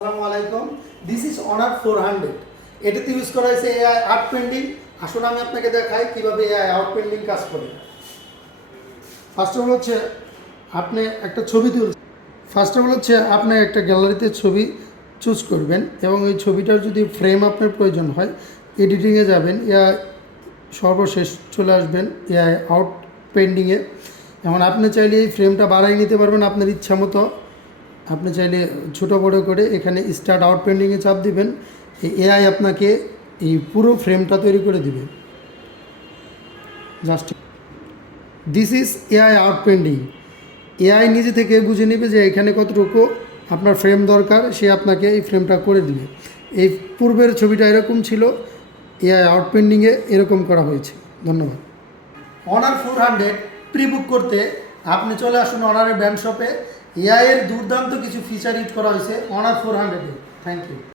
আসসালামু আলাইকুম। This is honour 400। এটাতে ইউজ করা হয়েছে এআই আর্ট পেন্ডিং। আসলে আমি আপনাকে দেখাই কিভাবে এআই আর্ট পেন্ডিং কাজ করে। ফার্স্ট অফ অল হচ্ছে আপনি একটা ছবি তুলছেন। ফার্স্ট অফ অল হচ্ছে আপনি একটা গ্যালারিতে ছবি চুজ করবেন এবং ওই ছবিটার যদি ফ্রেম আপনার প্রয়োজন হয় এডিটিংয়ে যাবেন, এআই সর্বশেষ চলে আসবেন এআই আউট পেন্ডিংয়ে। এখন আপনি চাইলে এই ফ্রেমটা বাড়াই নিতে পারবেন আপনার ইচ্ছা মতো। আপনি চাইলে ছোটো বড়ো করে এখানে স্টার্ট আউট পেন্ডিংয়ে চাপ দিবেন, এই এআই আপনাকে এই পুরো ফ্রেমটা তৈরি করে দিবে। Just this is AI out pending. AI নিজে থেকে বুঝে নেবে যে এখানে কতটুকু আপনার ফ্রেম দরকার, সে আপনাকে এই ফ্রেমটা করে দিবে। এই পূর্বের ছবিটা এরকম ছিল, এআই আউট পেন্ডিংয়ে এরকম করা হয়েছে। ধন্যবাদ। অনার 400 প্রি বুক করতে আপনি চলে আসুন অনারের ব্র্যান্ড শপে। এআই এর দুর্দান্ত কিছু ফিচার ইউজ করা হয়েছে অনার 400-এ। Thank you.